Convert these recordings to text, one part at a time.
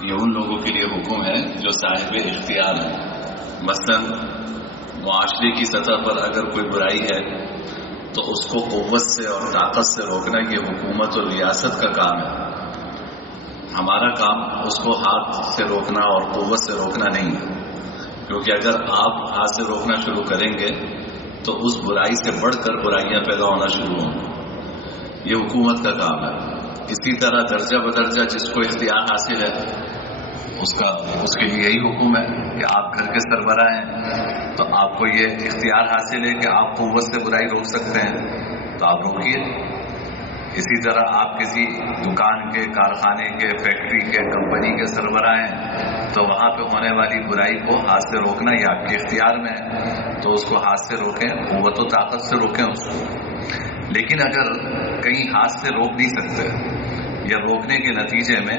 یہ ان لوگوں کے لیے حکم ہے جو صاحب اختیار ہیں. مثلا معاشرے کی سطح پر اگر کوئی برائی ہے تو اس کو قوت سے اور طاقت سے روکنا یہ حکومت اور ریاست کا کام ہے. ہمارا کام اس کو ہاتھ سے روکنا اور قوت سے روکنا نہیں ہے، کیونکہ اگر آپ ہاتھ سے روکنا شروع کریں گے تو اس برائی سے بڑھ کر برائیاں پیدا ہونا شروع ہوں. یہ حکومت کا کام ہے. اسی طرح درجہ بدرجہ جس کو اختیار حاصل ہے اس کے لیے یہی حکم ہے کہ آپ گھر کے سربراہ ہیں تو آپ کو یہ اختیار حاصل ہے کہ آپ قوت سے برائی روک سکتے ہیں تو آپ روکیے. اسی طرح آپ کسی دکان کے، کارخانے کے، فیکٹری کے، کمپنی کے سربراہ ہیں تو وہاں پہ ہونے والی برائی کو ہاتھ سے روکنا یہ آپ کے اختیار میں ہے تو اس کو ہاتھ سے روکیں، قوت و طاقت سے روکیں اس کو. لیکن اگر کہیں ہاتھ سے روک نہیں سکتے یا روکنے کے نتیجے میں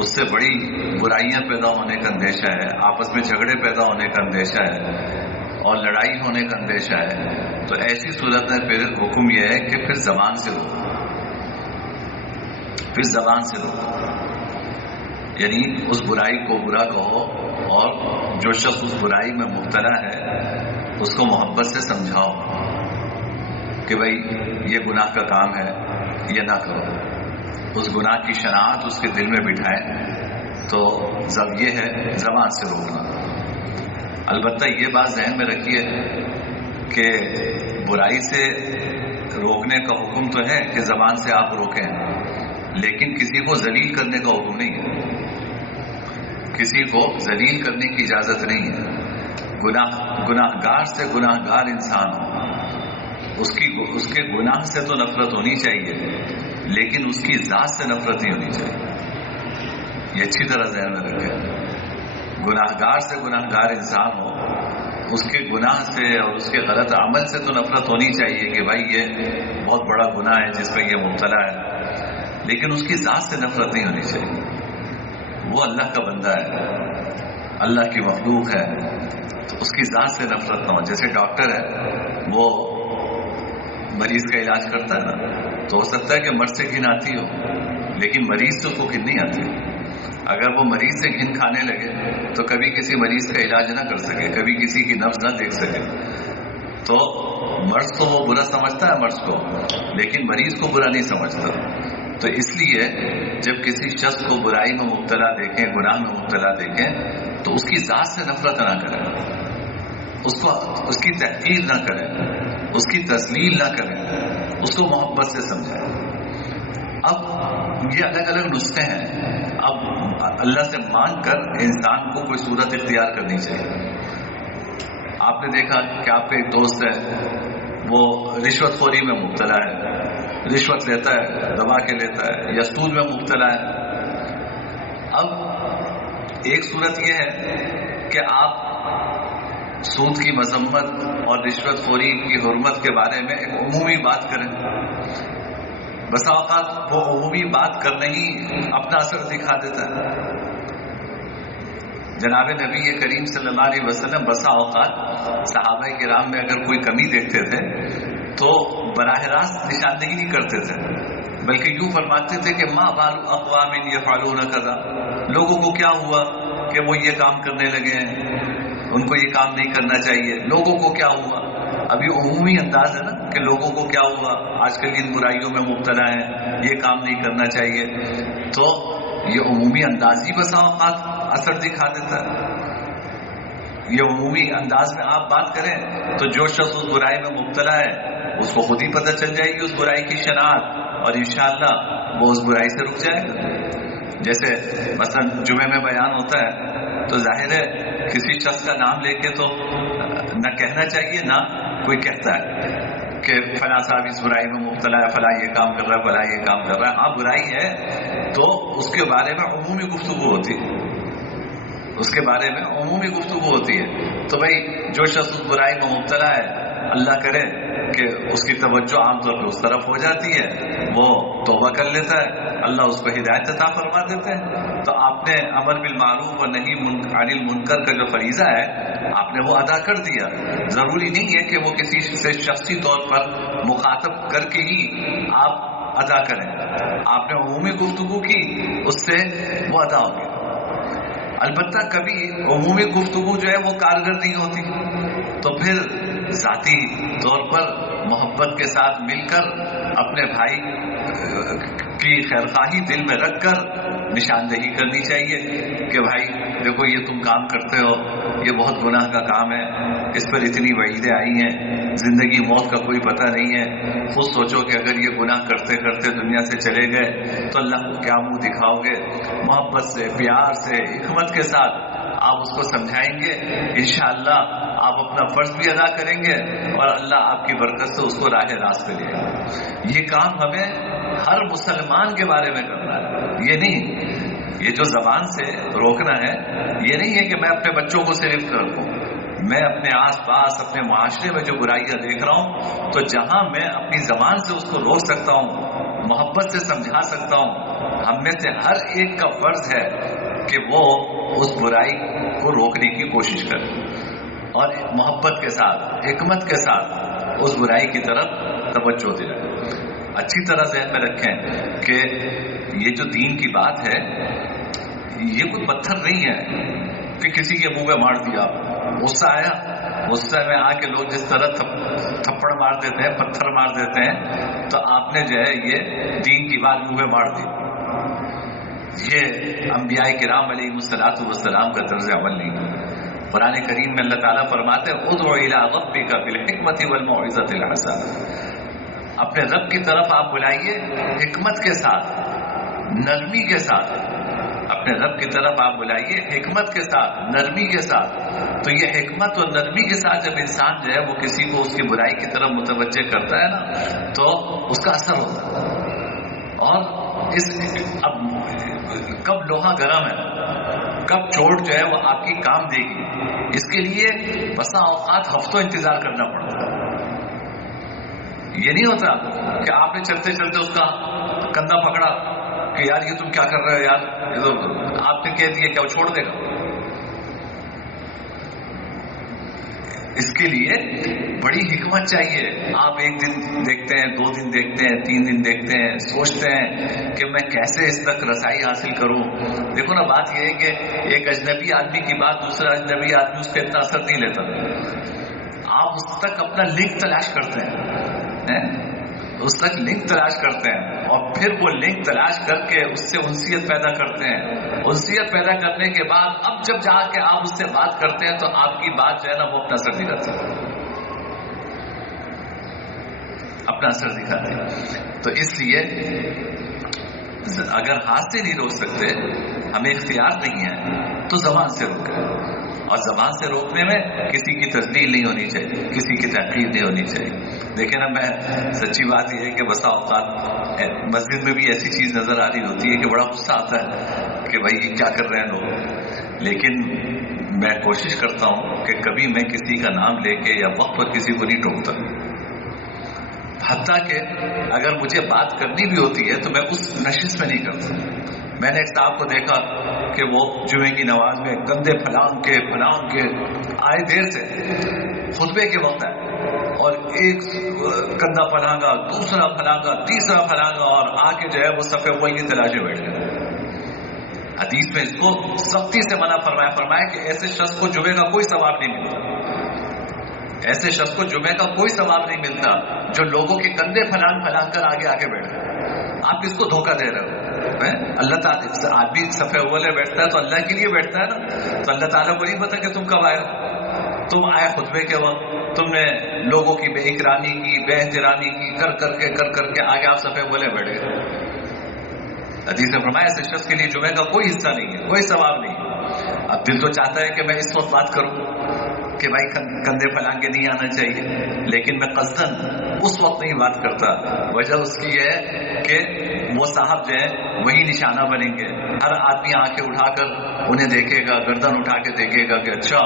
اس سے بڑی برائیاں پیدا ہونے کا اندیشہ ہے، آپس میں جھگڑے پیدا ہونے کا اندیشہ ہے اور لڑائی ہونے کا اندیشہ ہے، تو ایسی صورت میں پھر حکم یہ ہے کہ پھر زبان سے روکو. پھر زبان سے روکو، یعنی اس برائی کو برا کہو اور جو شخص اس برائی میں مبتلا ہے اس کو محبت سے سمجھاؤ کہ بھائی یہ گناہ کا کام ہے، یہ نہ کرو. اس گناہ کی شناخت اس کے دل میں بٹھائیں تو جب یہ ہے زبان سے روکنا. البتہ یہ بات ذہن میں رکھیے کہ برائی سے روکنے کا حکم تو ہے کہ زبان سے آپ روکیں، لیکن کسی کو ذلیل کرنے کا حکم نہیں ہے. کسی کو ذلیل کرنے کی اجازت نہیں ہے. گناہ گار سے گناہ گار انسان ہو، اس کے گناہ سے تو نفرت ہونی چاہیے لیکن اس کی ذات سے نفرت نہیں ہونی چاہیے. یہ اچھی طرح ذہن میں رکھیں. گناہ گار سے گناہ گار انسان ہو، اس کے گناہ سے اور اس کے غلط عمل سے تو نفرت ہونی چاہیے کہ بھائی یہ بہت بڑا گناہ ہے جس پہ یہ مبتلا ہے، لیکن اس کی ذات سے نفرت نہیں ہونی چاہیے. وہ اللہ کا بندہ ہے، اللہ کی مخلوق ہے تو اس کی ذات سے نفرت نہ ہو. جیسے ڈاکٹر ہے وہ مریض کا علاج کرتا ہے نا، تو ہو سکتا ہے کہ مرض سے گھن آتی ہو لیکن مریض سے اس کو گھن نہیں آتی. اگر وہ مریض سے گھن کھانے لگے تو کبھی کسی مریض کا علاج نہ کر سکے، کبھی کسی کی نبض نہ دیکھ سکے. تو مرض تو وہ برا سمجھتا ہے مرض کو، لیکن مریض کو برا نہیں سمجھتا. تو اس لیے جب کسی شخص کو برائی میں مبتلا دیکھیں، گناہ میں مبتلا دیکھیں تو اس کی ذات سے نفرت نہ کریں، اس کی تحقیر نہ کریں، اس کی تذلیل نہ کریں، اس کو محبت سے سمجھائیں. اب یہ الگ الگ نسخے ہیں. اب اللہ سے مانگ کر انسان کو کوئی صورت اختیار کرنی چاہیے. آپ نے دیکھا کہ آپ کا ایک دوست ہے وہ رشوت خوری میں مبتلا ہے، رشوت لیتا ہے، دبا کے لیتا ہے، یا سود میں مبتلا ہے. اب ایک صورت یہ ہے کہ آپ سود کی مذمت اور رشوت خوری کی حرمت کے بارے میں ایک عمومی بات کریں. بسا اوقات وہ عمومی بات کرنا ہی اپنا اثر دکھا دیتا ہے. جناب نبی کریم صلی اللہ علیہ وسلم بسا اوقات صحابہ کرام میں اگر کوئی کمی دیکھتے تھے تو براہ راست نشاندہی نہیں کرتے تھے، بلکہ یوں فرماتے تھے کہ ما بال اقوام یفعلون کذا، لوگوں کو کیا ہوا کہ وہ یہ کام کرنے لگے ہیں، ان کو یہ کام نہیں کرنا چاہیے. لوگوں کو کیا ہوا؟ ابھی عمومی انداز ہے نا کہ لوگوں کو کیا ہوا، آج کل ان برائیوں میں مبتلا ہیں، یہ کام نہیں کرنا چاہیے. تو یہ عمومی انداز ہی بسا اوقات اثر دکھا دیتا ہے. یہ عمومی انداز میں آپ بات کریں تو جو شخص اس برائی میں مبتلا ہے اس کو خود ہی پتہ چل جائے گی اس برائی کی شناخت، اور انشاءاللہ وہ اس برائی سے رک جائے گا. جیسے مثلا جمعے میں بیان ہوتا ہے تو ظاہر ہے کسی شخص کا نام لے کے تو نہ کہنا چاہیے نہ کوئی کہتا ہے کہ فلاں صاحب اس برائی میں مبتلا ہے، فلاں یہ کام کر رہا ہے، فلاں یہ کام کر رہا ہے. ہاں برائی ہے تو اس کے بارے میں عمومی گفتگو ہوتی ہے، اس کے بارے میں عمومی گفتگو ہوتی ہے. تو بھائی جو شخص اس برائی میں مبتلا ہے اللہ کرے کہ اس کی توجہ عام طور پہ اس طرف ہو جاتی ہے، وہ توبہ کر لیتا ہے، اللہ اس کو ہدایت عطا فرما دیتے ہیں. تو آپ نے امر بالمعروف اور نہی عن المنکر کا جو فریضہ ہے آپ نے وہ ادا کر دیا. ضروری نہیں ہے کہ وہ کسی سے شخصی طور پر مخاطب کر کے ہی آپ ادا کریں. آپ نے عمومی گفتگو کی، اس سے وہ ادا ہو گیا. البتہ کبھی عمومی گفتگو جو ہے وہ کارگر نہیں ہوتی، تو پھر ذاتی طور پر محبت کے ساتھ مل کر اپنے بھائی کی خیرخواہی دل میں رکھ کر نشاندہی کرنی چاہیے کہ بھائی دیکھو یہ تم کام کرتے ہو، یہ بہت گناہ کا کام ہے، اس پر اتنی وعیدیں آئی ہیں، زندگی موت کا کوئی پتہ نہیں ہے، خود سوچو کہ اگر یہ گناہ کرتے کرتے دنیا سے چلے گئے تو اللہ کو کیا منہ دکھاؤ گے۔ محبت سے، پیار سے، حکمت کے ساتھ آپ اس کو سمجھائیں گے، انشاءاللہ آپ اپنا فرض بھی ادا کریں گے اور اللہ آپ کی برکت سے اس کو راہ راست پہ لے گا۔ یہ کام ہمیں ہر مسلمان کے بارے میں کرنا ہے، یہ نہیں، یہ جو زبان سے روکنا ہے یہ نہیں ہے کہ میں اپنے بچوں کو صرف رکھوں، میں اپنے آس پاس اپنے معاشرے میں جو برائیاں دیکھ رہا ہوں تو جہاں میں اپنی زبان سے اس کو روک سکتا ہوں، محبت سے سمجھا سکتا ہوں، ہم میں سے ہر ایک کا فرض ہے کہ وہ اس برائی کو روکنے کی کوشش کرے اور محبت کے ساتھ، حکمت کے ساتھ اس برائی کی طرف توجہ دلائیں۔ اچھی طرح ذہن میں رکھیں کہ یہ جو دین کی بات ہے یہ کوئی پتھر نہیں ہے کہ کسی کے منہ میں مار دیا، غصہ آیا، غصہ میں آ کے لوگ جس طرح تھپڑ مار دیتے ہیں، پتھر مار دیتے ہیں، تو آپ نے جو ہے یہ دین کی بات منہ میں مار دی۔ یہ انبیاء کرام علیہ الصلوۃ والسلام کا طرز عمل نہیں۔ قرآن کریم میں اللہ تعالیٰ فرماتے ہیں ادع الی ربک بالحکمۃ والموعظۃ الحسنہ، اپنے رب کی طرف آپ بلائیے حکمت کے ساتھ، نرمی کے ساتھ، اپنے رب کی طرف آپ بلائیے حکمت کے ساتھ، نرمی کے ساتھ۔ تو یہ حکمت اور نرمی کے ساتھ جب انسان جو ہے وہ کسی کو اس کی برائی کی طرف متوجہ کرتا ہے نا تو اس کا اثر ہوتا ہے۔ اور اب کب لوہا گرم ہے، کب چوٹ جو ہے وہ آپ کی کام دے گی، اس کے لیے بسا اوقات ہفتوں انتظار کرنا پڑتا ہے۔ یہ نہیں ہوتا کہ آپ نے چلتے چلتے اس کا کندھا پکڑا کہ یار یہ تم کیا کر رہے ہو یار، یہ تو آپ نے کہہ دیا کیا وہ چھوڑ دے گا؟ اس کے لیے بڑی حکمت چاہیے۔ آپ ایک دن دیکھتے ہیں، 2 دن دیکھتے ہیں، 3 دن دیکھتے ہیں، سوچتے ہیں کہ میں کیسے اس تک رسائی حاصل کروں۔ دیکھو نا، بات یہ ہے کہ ایک اجنبی آدمی کی بات دوسرا اجنبی آدمی اس پہ اتنا اثر نہیں لیتا، آپ اس تک اپنا لنک تلاش کرتے ہیں، اس تک لنک تلاش کرتے ہیں اور پھر وہ لنک تلاش کر کے اس سے انسیت پیدا کرتے ہیں۔ انسیت پیدا کرنے کے بعد اب جب جا کے آپ اس سے بات کرتے ہیں تو آپ کی بات جو ہے نا وہ اپنا اثر دکھاتی ہے، اپنا اثر دکھاتی ہے۔ تو اس لیے اگر ہاتھ سے نہیں روک سکتے، ہمیں اختیار نہیں ہے، تو زبان سے روکیں، اور زبان سے روکنے میں کسی کی تذلیل نہیں ہونی چاہیے، کسی کی تحقیر نہیں ہونی چاہیے۔ دیکھیں نا، میں سچی بات یہ ہے کہ بسا اوقات مسجد میں بھی ایسی چیز نظر آ رہی ہوتی ہے کہ بڑا غصہ آتا ہے کہ بھائی یہ کیا کر رہے ہیں لوگ، لیکن میں کوشش کرتا ہوں کہ کبھی میں کسی کا نام لے کے یا وقت پر کسی کو نہیں ٹوکتا، حتیٰ کہ اگر مجھے بات کرنی بھی ہوتی ہے تو میں اس نشست میں نہیں کرتا۔ میں نے ایک صاحب کو دیکھا کہ وہ جمعے کی نماز میں کندھے پھلانگ کے آئے دیر سے خطبے کے وقت آئے اور ایک کندھا پھلانگا، دوسرا پھلانگا، تیسرا پھلانگا، اور آ کے جو ہے وہ صف اول کی تلاشے بیٹھ گئے۔ حدیث میں اس کو سختی سے منع فرمایا کہ ایسے شخص کو جمعے کا کوئی ثواب نہیں ملتا، ایسے شخص کو جمعے کا کوئی ثواب نہیں ملتا جو لوگوں کے کندھے پھلانگ کر آگے بیٹھ گئے۔ آپ کس کو دھوکہ دے رہے ہو؟ اللہ تعالیٰ، آدمی صف اول میں بیٹھتا ہے تو اللہ کے لیے بیٹھتا ہے نا، تو اللہ تعالیٰ کو نہیں پتا کہ تم کب آئے ہو، تم آئے خطبے کے وقت، تم نے لوگوں کی بے اکرامی کی، بے احترامی کی، کر کے آگے آپ صف اول میں بیٹھ گئے۔ حدیث نے فرمایا ایسے شخص کے لیے جمعے کا کوئی حصہ نہیں ہے، کوئی ثواب نہیں ہے۔ اب دل تو چاہتا ہے کہ میں اس وقت بات کروں کہ بھائی کندھے پھلانگ کے نہیں آنا چاہیے، لیکن میں قصداً اس وقت نہیں بات کرتا۔ وجہ اس کی یہ ہے کہ وہ صاحب جو ہے وہی نشانہ بنیں گے، ہر آدمی آنکھیں اٹھا کر انہیں دیکھے گا، گردن اٹھا کے دیکھے گا کہ اچھا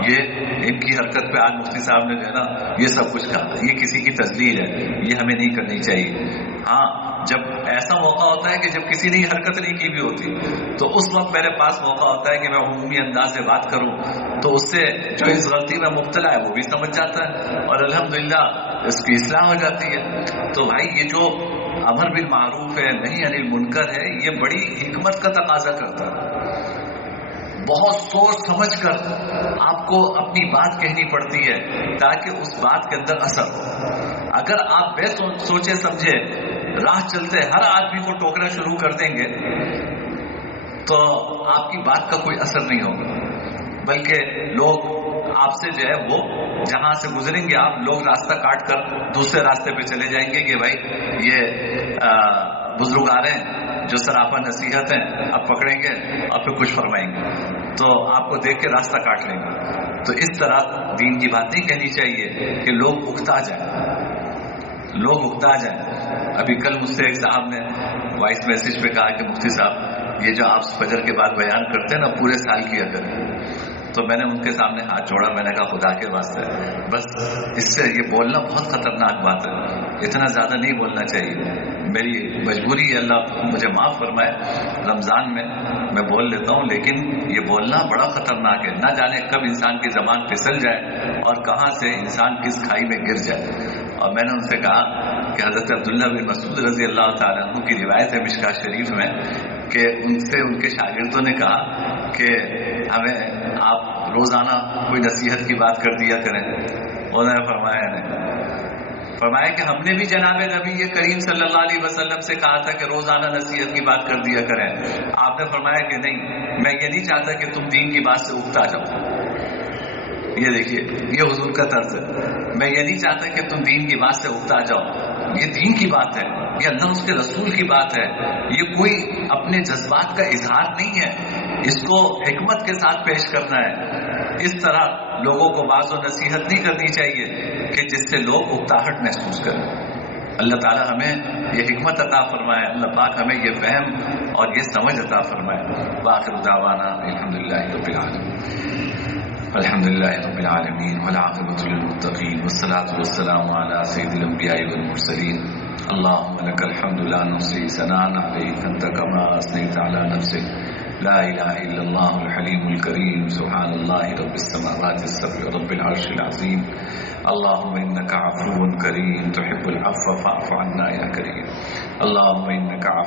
یہ ان کی حرکت پہ آج مفتی صاحب نے جو ہے نا یہ سب کچھ کہا، یہ کسی کی تذلیل ہے، یہ ہمیں نہیں کرنی چاہیے۔ ہاں، جب ایسا موقع ہوتا ہے کہ جب کسی نے یہ حرکت نہیں کی بھی ہوتی تو اس وقت میرے پاس موقع ہوتا ہے کہ میں عمومی انداز سے بات کروں، تو اس سے جو اس غلطی میں مبتلا ہے وہ بھی سمجھ جاتا ہے اور الحمدللہ اس کی اصلاح ہو جاتی ہے۔ تو بھائی یہ جو امر بالمعروف ہے، نہی عن المنکر ہے، یہ بڑی حکمت کا تقاضا کرتا ہے، بہت سوچ سمجھ کر آپ کو اپنی بات کہنی پڑتی ہے تاکہ اس بات کے اندر اثر ہو. اگر آپ بے سوچے سمجھے راہ چلتے ہر آدمی کو ٹوکنا شروع کر دیں گے تو آپ کی بات کا کوئی اثر نہیں ہوگا، بلکہ لوگ آپ سے جو ہے وہ جہاں سے گزریں گے آپ لوگ راستہ کاٹ کر دوسرے راستے پہ چلے جائیں گے کہ بھائی یہ بزرگ آ رہے ہیں جو سراپا نصیحت ہیں، اب پکڑیں گے اور پھر کچھ فرمائیں گے، تو آپ کو دیکھ کے راستہ کاٹ لیں گے. تو اس طرح دین کی بات نہیں کہنی چاہیے کہ لوگ اکتا جائیں، لوگ اکتا جائیں. ابھی کل مجھ سے ایک صاحب نے وائس میسج پہ کہا کہ مفتی صاحب یہ جو آپ فجر کے بعد بیان کرتے ہیں نا پورے سال کیا کریں. تو میں نے ان کے سامنے ہاتھ جوڑا، میں نے کہا خدا کے واسطے بس اس سے یہ بولنا بہت خطرناک بات ہے، اتنا زیادہ نہیں بولنا چاہیے، میری مجبوری ہے، اللہ مجھے معاف فرمائے. رمضان میں بول لیتا ہوں، لیکن یہ بولنا بڑا خطرناک ہے، نہ جانے کب انسان کی زبان پھسل جائے اور کہاں سے انسان کس کھائی میں گر جائے. اور میں نے ان سے کہا کہ حضرت عبداللہ بن مسعود رضی اللہ تعالیٰ عنہ کی روایت ہے مشکاۃ شریف میں کہ ان سے ان کے شاگردوں نے کہا کہ ہمیں آپ روزانہ کوئی نصیحت کی بات کر دیا کریں. انہوں نے فرمایا کہ ہم نے بھی جناب نبی کریم صلی اللہ علیہ وسلم سے کہا تھا کہ روزانہ نصیحت کی بات کر دیا کریں. آپ نے فرمایا کہ نہیں، میں یہ نہیں چاہتا کہ تم دین کی بات سے اکتا جاؤ. یہ دیکھیے یہ حضور کا طرز ہے، میں یہ نہیں چاہتا کہ تم دین کی بات سے اکتا جاؤ. یہ دین کی بات ہے، یہ اللہ اس کے رسول کی بات ہے، یہ کوئی اپنے جذبات کا اظہار نہیں ہے، اس کو حکمت کے ساتھ پیش کرنا ہے. اس طرح لوگوں کو واعظ و نصیحت نہیں کرنی چاہیے کہ جس سے لوگ اکتاہٹ محسوس کریں. اللہ تعالی ہمیں یہ حکمت عطا فرمائے، اللہ پاک ہمیں یہ فہم اور یہ سمجھ عطا فرمائے. وآخر دعوانا الحمدللہ رب العالمین. الحمد لله رب العالمين والعاقبة للمتقين والصلاة والسلام على سيد الأنبياء والمرسلين. اللهم لك الحمد لا نحصي ثناء عليك أنت كما أثنيت على نفسك. لا إله إلا الله الحليم الكريم. سبحان الله رب السماوات السبع رب العرش العظيم. اللهم إنك عفو كريم تحب العفو فاعف عنا يا كريم. اللهم إنك عفو